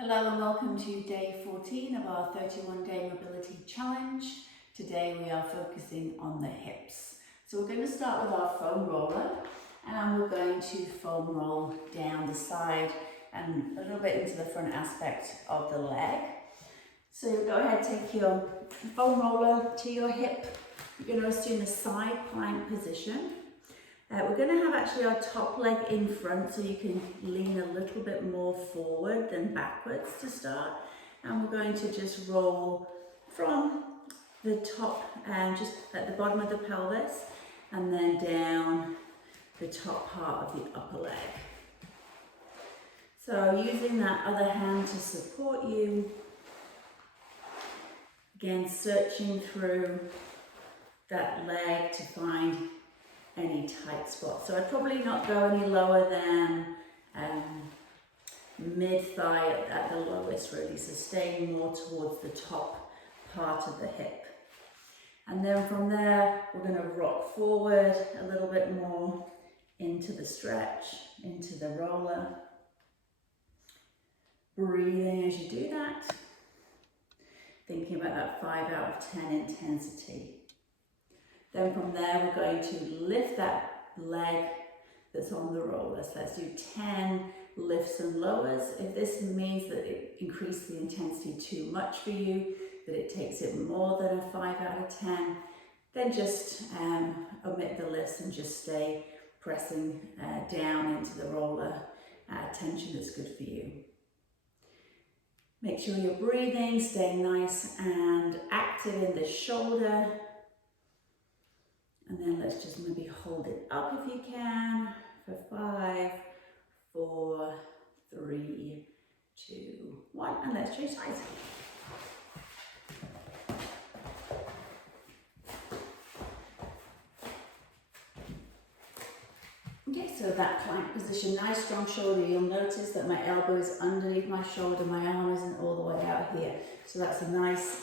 Hello and welcome to day 14 of our 31-day mobility challenge. Today we are focusing on the hips. So we're going to start with our foam roller and we're going to foam roll down the side and a little bit into the front aspect of the leg. So you'll go ahead, take your foam roller to your hip. You're going to assume a side plank position. We're going to have actually our top leg in front so you can lean a little bit more forward than backwards to start. And we're going to just roll from the top and just at the bottom of the pelvis and then down the top part of the upper leg. So using that other hand to support you. Again, searching through that leg to find any tight spot. So I'd probably not go any lower than mid-thigh at the lowest really, so staying more towards the top part of the hip. And then from there, we're going to rock forward a little bit more into the stretch, into the roller. Breathing as you do that. Thinking about that 5 out of 10 intensity. Then from there, we're going to lift that leg that's on the roller. So let's do 10 lifts and lowers. If this means that it increased the intensity too much for you, that it takes it more than a 5 out of 10, then just omit the lifts and just stay pressing down into the roller at a tension that's good for you. Make sure you're breathing, staying nice and active in the shoulder. And then let's just maybe hold it up if you can for 5, 4, 3, 2, 1, and let's change sides. Okay, so that plank position, nice strong shoulder. You'll notice that my elbow is underneath my shoulder, my arm isn't all the way out here. So that's a nice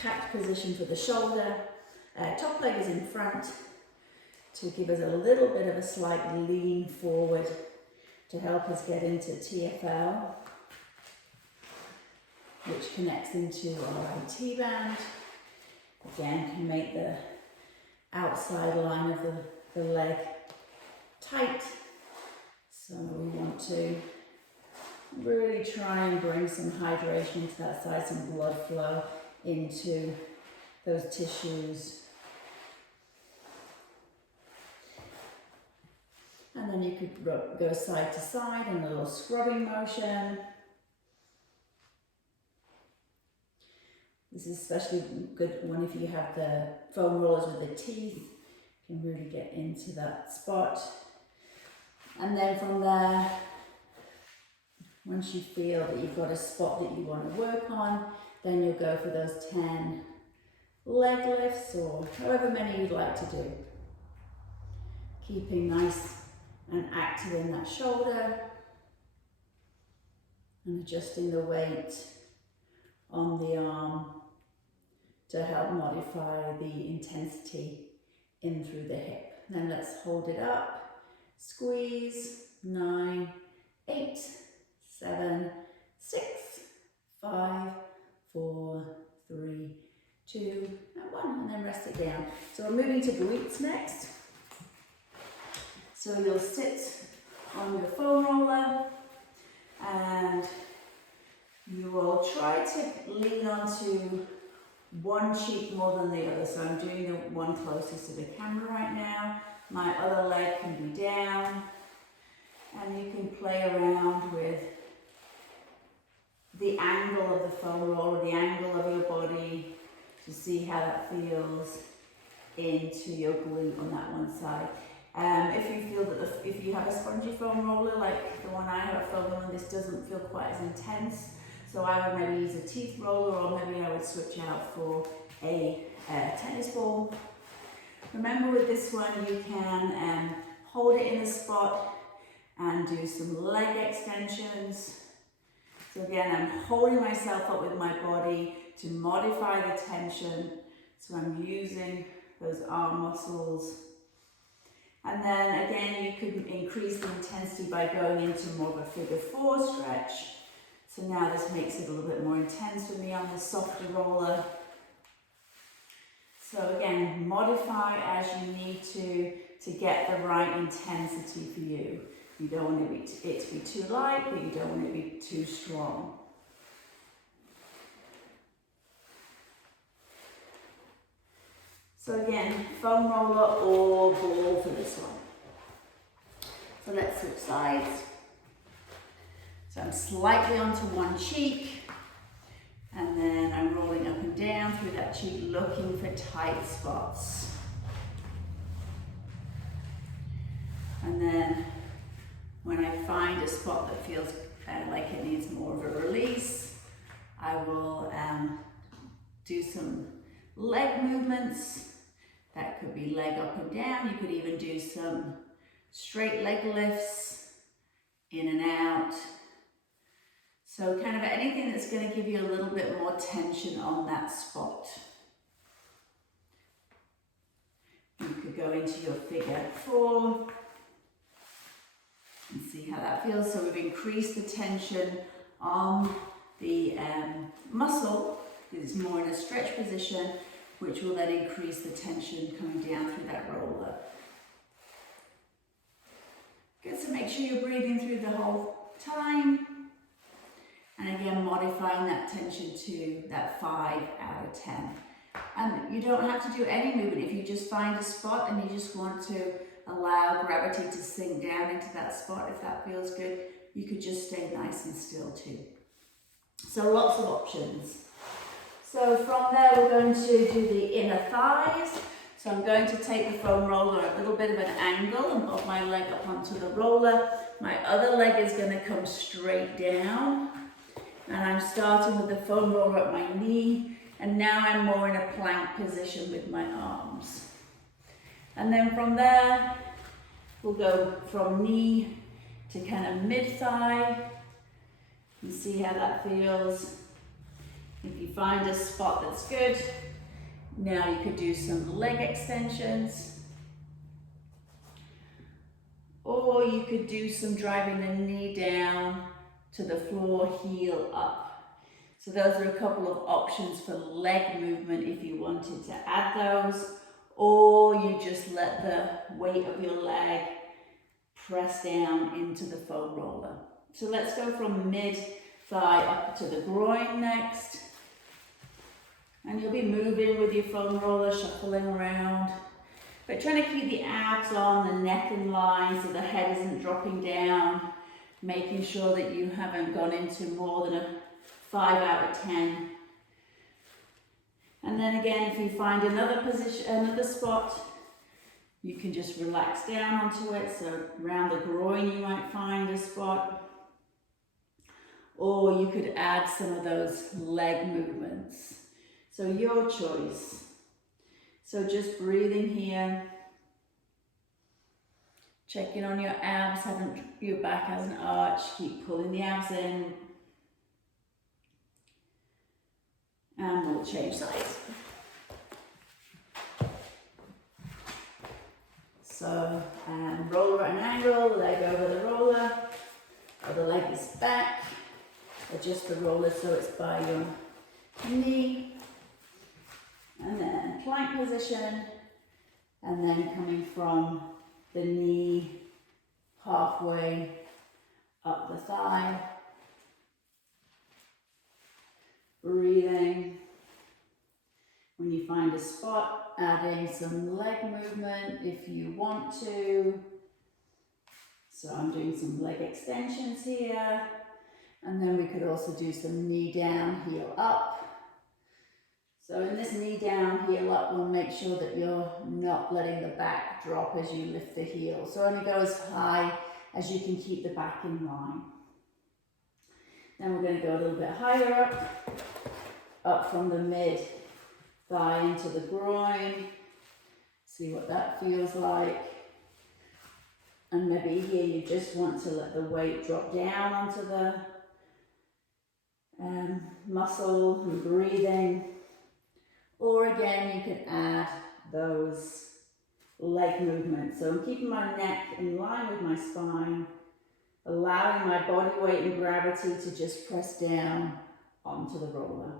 packed position for the shoulder. Top leg is in front to give us a little bit of a slight lean forward to help us get into TFL, which connects into our IT band. Again, can make the outside line of the leg tight. So we want to really try and bring some hydration into that side, some blood flow into those tissues. And then you could go side to side in a little scrubbing motion. This is especially good one if you have the foam rollers with the teeth. You can really get into that spot. And then from there, once you feel that you've got a spot that you want to work on, then you'll go for those 10 leg lifts or however many you'd like to do. Keeping nice and active in that shoulder and adjusting the weight on the arm to help modify the intensity in through the hip. Then let's hold it up, squeeze, 9, 8, 7, 6, 5, 4, 3, 2, and 1, and then rest it down. So we're moving to glutes next. So you'll sit on your foam roller and you will try to lean onto one cheek more than the other. So I'm doing the one closest to the camera right now. My other leg can be down and you can play around with the angle of the foam roller, the angle of your body to see how that feels into your glute on that one side. If you feel that if you have a spongy foam roller like the one I have at foam roller, this doesn't feel quite as intense. So I would maybe use a teeth roller or maybe I would switch out for a tennis ball. Remember with this one you can hold it in a spot and do some leg extensions. So again, I'm holding myself up with my body to modify the tension. So I'm using those arm muscles. And then again, you can increase the intensity by going into more of a figure 4 stretch. So now this makes it a little bit more intense for me on the softer roller. So again, modify as you need to get the right intensity for you. You don't want it to be too light, but you don't want it to be too strong. So again, foam roller or ball for this one. So let's switch sides. So I'm slightly onto one cheek, and then I'm rolling up and down through that cheek, looking for tight spots. And then when I find a spot that feels like it needs more of a release, I will do some leg movements. That could be leg up and down. You could even do some straight leg lifts, in and out. So kind of anything that's going to give you a little bit more tension on that spot. You could go into your figure 4 and see how that feels. So we've increased the tension on the muscle, because it's more in a stretch position, which will then increase the tension coming down through that roller. Good, so make sure you're breathing through the whole time. And again, modifying that tension to that 5 out of 10. And you don't have to do any movement. If you just find a spot and you just want to allow gravity to sink down into that spot, if that feels good, you could just stay nice and still too. So lots of options. So from there, we're going to do the inner thighs. So I'm going to take the foam roller a little bit of an angle and put my leg up onto the roller. My other leg is going to come straight down. And I'm starting with the foam roller at my knee. And now I'm more in a plank position with my arms. And then from there, we'll go from knee to kind of mid-thigh. You see how that feels. If you find a spot that's good, now you could do some leg extensions. Or you could do some driving the knee down to the floor, heel up. So those are a couple of options for leg movement if you wanted to add those. Or you just let the weight of your leg press down into the foam roller. So let's go from mid-thigh up to the groin next. And you'll be moving with your foam roller, shuffling around. But trying to keep the abs on, the neck in line so the head isn't dropping down. Making sure that you haven't gone into more than a 5 out of 10. And then again, if you find another position, another spot, you can just relax down onto it. So around the groin you might find a spot. Or you could add some of those leg movements. So your choice. So just breathing here. Checking on your abs, your back hasn't arched. Keep pulling the abs in. And we'll change sides. So roller at an angle, leg over the roller. Other leg is back. Adjust the roller so it's by your knee. And then plank position. And then coming from the knee halfway up the thigh. Breathing. When you find a spot, adding some leg movement if you want to. So I'm doing some leg extensions here. And then we could also do some knee down, heel up. So in this knee down, heel up, we'll make sure that you're not letting the back drop as you lift the heel. So only go as high as you can keep the back in line. Then we're going to go a little bit higher up from the mid thigh into the groin. See what that feels like. And maybe here you just want to let the weight drop down onto the muscle and breathing. Or again, you could add those leg movements. So I'm keeping my neck in line with my spine allowing my body weight and gravity to just press down onto the roller.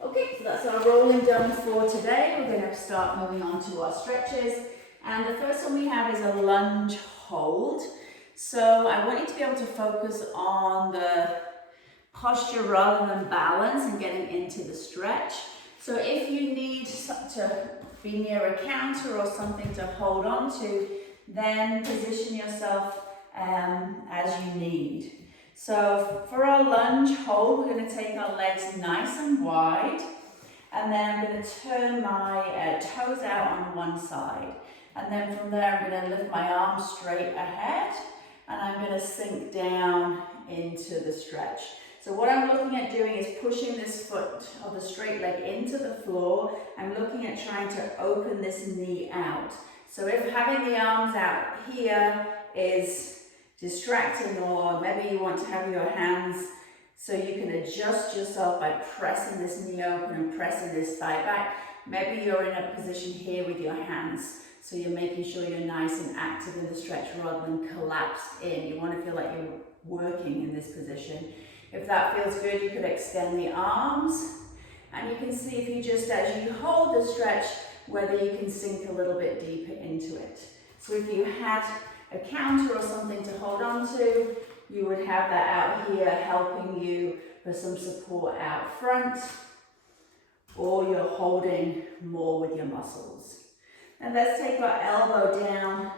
Okay, so that's our rolling done for today. We're going to start moving on to our stretches. And the first one we have is a lunge hold. So I want you to be able to focus on the posture rather than balance and getting into the stretch. So if you need to be near a counter or something to hold on to, then position yourself as you need. So for our lunge hold, we're going to take our legs nice and wide, and then I'm going to turn my toes out on one side. And then from there, I'm going to lift my arms straight ahead, and I'm going to sink down into the stretch. So what I'm looking at doing is pushing this foot of the straight leg into the floor. I'm looking at trying to open this knee out. So if having the arms out here is distracting, or maybe you want to have your hands so you can adjust yourself by pressing this knee open and pressing this thigh back. Maybe you're in a position here with your hands, so you're making sure you're nice and active in the stretch rather than collapsed in. You want to feel like you're working in this position. If that feels good, you could extend the arms, and you can see if you just, as you hold the stretch, whether you can sink a little bit deeper into it. So if you had a counter or something to hold on to, you would have that out here helping you for some support out front, or you're holding more with your muscles. And let's take our elbow down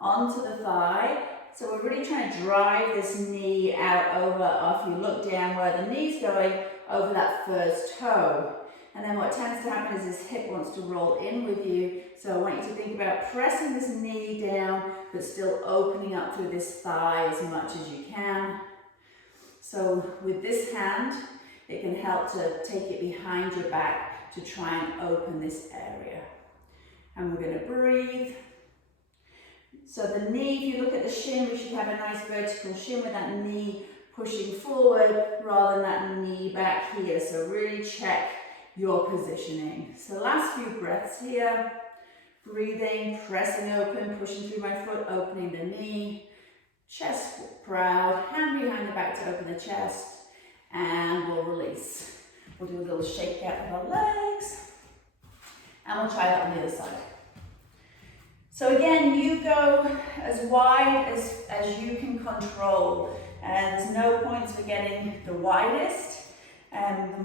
onto the thigh. So we're really trying to drive this knee out over, if you look down where the knee's going, over that first toe. And then what tends to happen is this hip wants to roll in with you. So I want you to think about pressing this knee down, but still opening up through this thigh as much as you can. So with this hand, it can help to take it behind your back to try and open this area. And we're going to breathe. So the knee, if you look at the shin, we should have a nice vertical shin with that knee pushing forward rather than that knee back here. So really check your positioning. So last few breaths here. Breathing, pressing open, pushing through my foot, opening the knee. Chest proud, hand behind the back to open the chest. And we'll release. We'll do a little shake out of our legs. And we'll try that on the other side. So again, you go as wide as you can control. And there's no points for getting the widest. I'm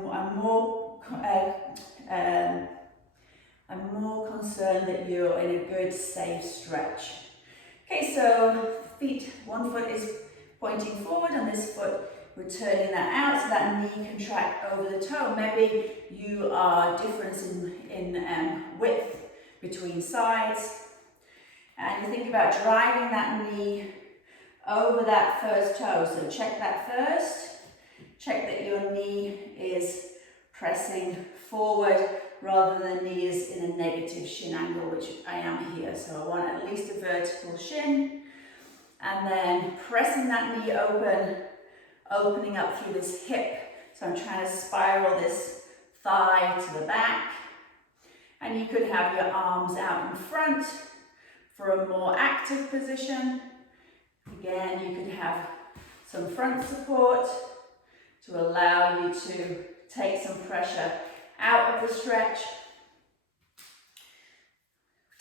more concerned that you're in a good, safe stretch. Okay, so feet, one foot is pointing forward and this foot, we're turning that out so that knee can track over the toe. Maybe you are different in width between sides. And you think about driving that knee over that first toe. So check that first. Check that your knee is pressing forward rather than the knee is in a negative shin angle, which I am here. So I want at least a vertical shin. And then pressing that knee open, opening up through this hip. So I'm trying to spiral this thigh to the back. And you could have your arms out in front for a more active position. Again, you could have some front support to allow you to take some pressure out of the stretch.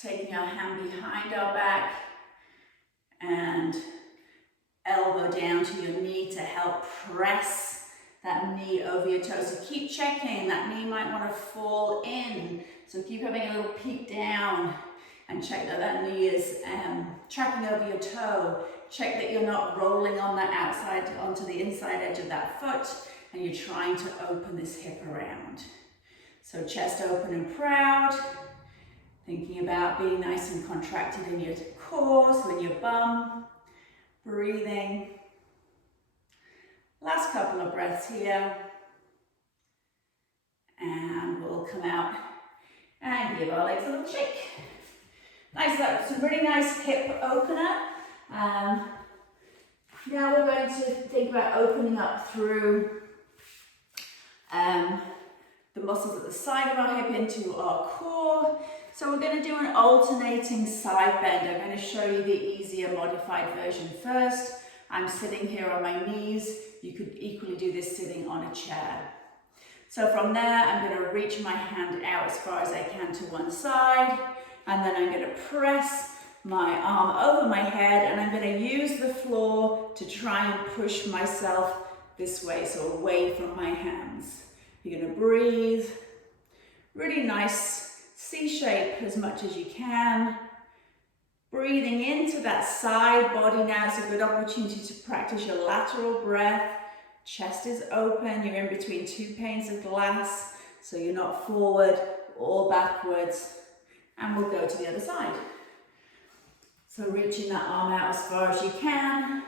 Taking our hand behind our back and elbow down to your knee to help press that knee over your toes. So keep checking, that knee might want to fall in. So keep having a little peek down and check that that knee is tracking over your toe. Check that you're not rolling on that outside onto the inside edge of that foot and you're trying to open this hip around. So chest open and proud. Thinking about being nice and contracted in your core, so in your bum. Breathing. Last couple of breaths here. And we'll come out and give our legs a little shake. Nice, that's a really nice hip opener. Now we're going to think about opening up through the muscles at the side of our hip into our core. So we're going to do an alternating side bend. I'm going to show you the easier modified version first. I'm sitting here on my knees. You could equally do this sitting on a chair. So from there, I'm going to reach my hand out as far as I can to one side, and then I'm going to press my arm over my head, and I'm going to use the floor to try and push myself this way, so away from my hands. You're going to breathe, really nice C shape as much as you can. Breathing into that side body now. It's a good opportunity to practice your lateral breath. Chest is open, you're in between two panes of glass, so you're not forward or backwards. And we'll go to the other side. So reaching that arm out as far as you can,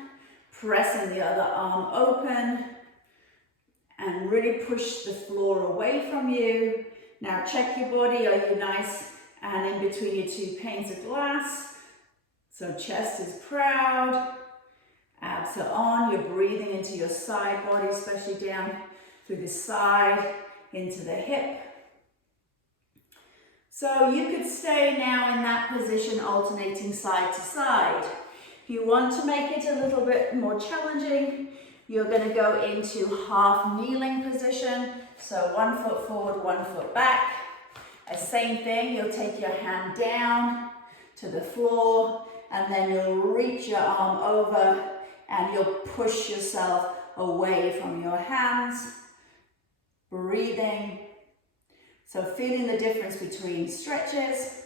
pressing the other arm open, and really push the floor away from you. Now check your body, are you nice and in between your two panes of glass? So chest is proud, abs are on, you're breathing into your side body, especially down through the side, into the hip. So you could stay now in that position, alternating side to side. If you want to make it a little bit more challenging, you're going to go into half kneeling position. So 1 foot forward, 1 foot back. Same thing, you'll take your hand down to the floor, and then you'll reach your arm over and you'll push yourself away from your hands. Breathing. So feeling the difference between stretches,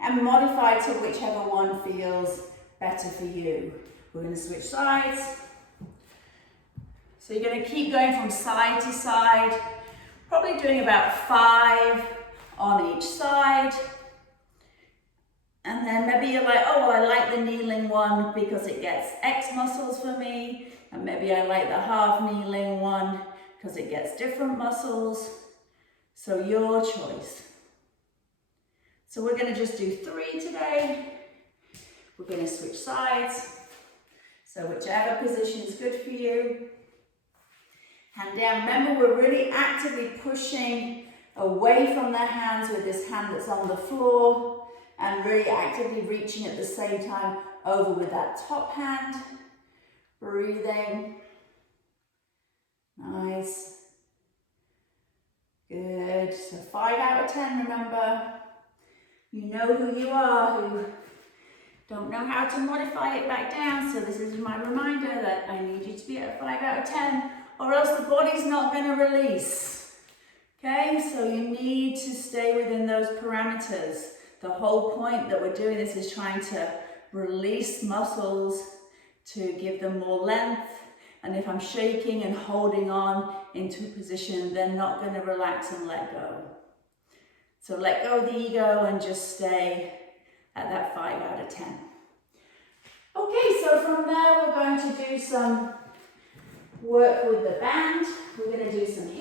and modify to whichever one feels better for you. We're going to switch sides. So you're going to keep going from side to side, probably doing about 5 on each side. And then maybe you're like, oh, well, I like the kneeling one because it gets X muscles for me. And maybe I like the half kneeling one because it gets different muscles. So your choice. So we're going to just do 3 today. We're going to switch sides. So whichever position is good for you. Hand down. Remember, we're really actively pushing away from the hands with this hand that's on the floor, and really actively reaching at the same time over with that top hand. Breathing. Nice. Good. So 5 out of 10, remember. You know who you are, who don't know how to modify it back down. So this is my reminder that I need you to be at a 5 out of 10, or else the body's not going to release. Okay, so you need to stay within those parameters. The whole point that we're doing this is trying to release muscles to give them more length. And if I'm shaking and holding on into a position, they're not going to relax and let go. So let go of the ego and just stay at that 5 out of 10. Okay, so from there we're going to do some work with the band. We're going to do some hip